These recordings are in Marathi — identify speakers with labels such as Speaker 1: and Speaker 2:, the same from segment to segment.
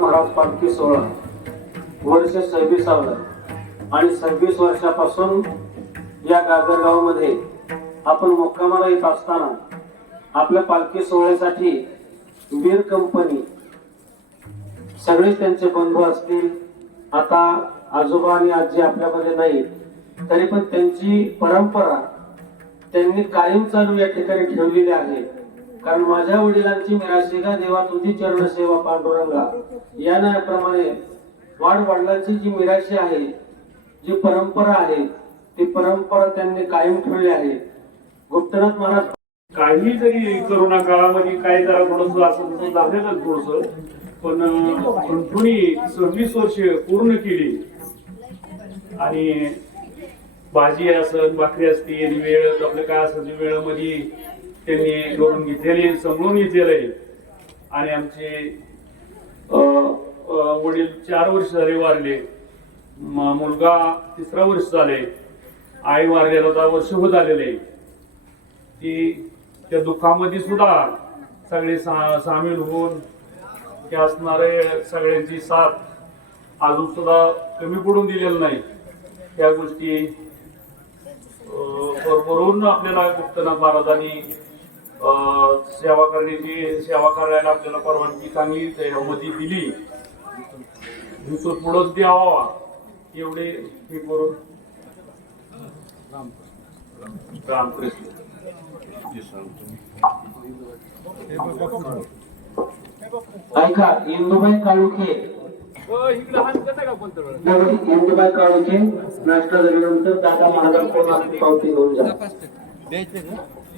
Speaker 1: महाराज पालखी सोहळा वर्ष सव्वीसावं आणि सव्वीस वर्षापासून या गाजरगावमध्ये आपण मुक्कामाला येत असताना आपल्या पालखी सोहळ्यासाठी वीर कंपनी सगळेच त्यांचे बंधू असतील आता आजोबा आणि आजी आपल्यामध्ये नाही तरी पण त्यांची परंपरा त्यांनी कायम चालू या ठिकाणी ठेवलेली आहे. कारण माझ्या वडिलांची मिराशिका देवा तुझी चरण सेवा पांडुरंगा. या नायाप्रमाणे वाढ वडिलांची जी मिराशी आहे जी परंपरा आहे ती परंपरा त्यांनी कायम ठेवली आहे. गुप्तनाथ महाराज
Speaker 2: काही जरी करोना काळामध्ये म्हणजे काय जरा थोडस असं झालेलं थोडस. पण कुणी सव्वीस वर्ष पूर्ण केली. आणि भाजी असत भाकरी असते वेळ आपलं काय असेल वेळामध्ये त्यांनी करून घेतलेली समजून घेतलेले. आणि आमचे वडील चार वर्ष झाले वारले. मुलगा तिसरा वर्ष झाले. आई वारलेला आता वर्ष होत आलेले ती की त्या दुःखामध्ये सुद्धा सगळे सा सामील होऊन ते असणारे सगळ्यांची साथ अजून सुद्धा कमी पडून दिलेलं नाही. त्या गोष्टी अं, भरभरून आपल्याला गुप्तनाथ महाराजांनी सेवा करण्याची सेवा करायला आपल्याला परवानगी चांगली त्यामध्ये दिली. तो पुढंच द्यावा. एवढे हे करून. रामकृष्ण.
Speaker 1: ऐका इंदुबाई काळुखे. इंदुबाई काळुखे नाश्ता झाल्यानंतर दादा महाराज पावती घेऊन जा.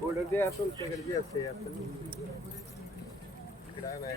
Speaker 3: थोडं दे आपण जे असते आपण. इकडे आणाय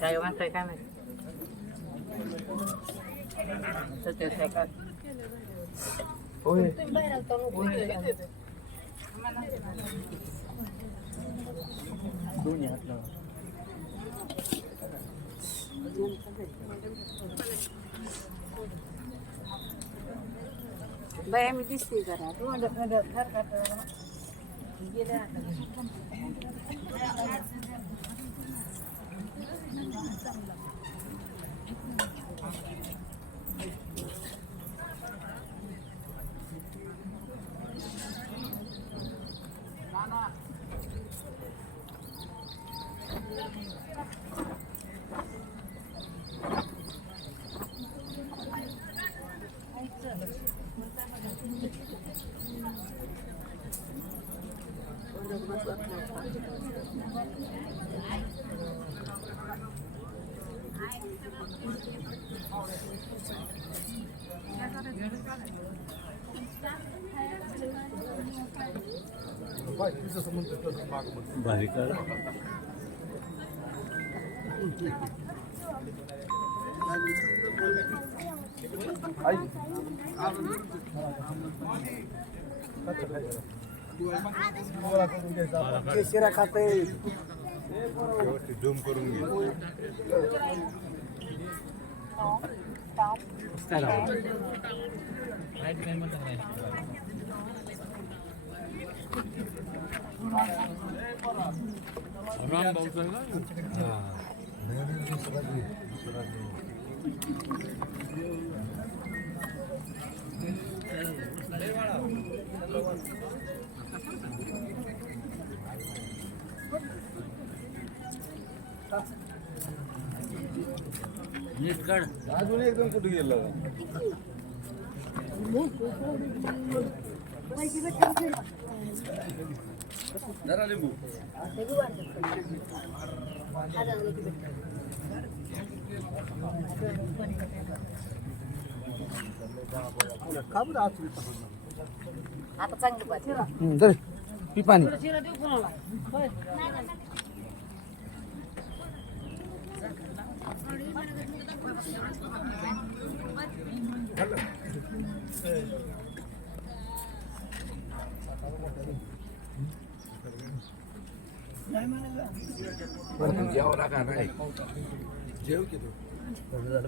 Speaker 4: काय म्हणताय काय नाही सत्य काय
Speaker 3: होय. दोन्ही हात लावा.
Speaker 4: बाया मी दिसते जरा Thank
Speaker 3: you. भारी कर आई शिरा खाते
Speaker 5: झूम करून घे
Speaker 3: अजून एकदम कुठे गेलं जरा लिंबू
Speaker 4: आता चांगली पाहिजे
Speaker 3: दर पी पाणी जेवला का नाही जेव की तू झालं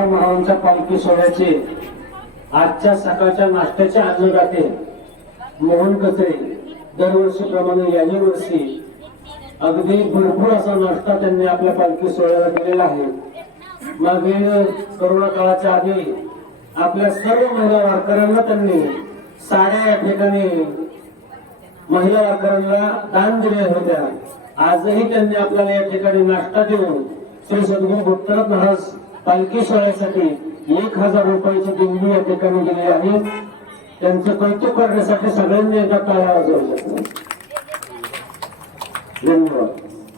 Speaker 3: मारत
Speaker 1: महाराजांच्या पालखी सोहळ्याचे आजच्या सकाळच्या नाश्त्याचे अन्नदाते मोहन कचरे दरवर्षीप्रमाणे याही वर्षी अगदी भरपूर असा नाश्ता त्यांनी आपल्या पालखी सोहळ्याला दिलेला आहे. मागील कोरोना काळाच्या आधी आपल्या सर्व महिला वारकऱ्यांना त्यांनी साड्या या ठिकाणी महिला वारकऱ्यांना दान दिल्या होत्या आजही त्यांनी आपल्याला या ठिकाणी नाश्ता देऊन श्री सद्गुरू भक्तनाथ महाराज पालखी सोहळ्यासाठी एक हजार रुपयाची देणगी या ठिकाणी दिली आहे. त्यांचं कौतुक करण्यासाठी सगळ्यांनी एकदा टाळ्या वाजवायच्या धन्यवाद.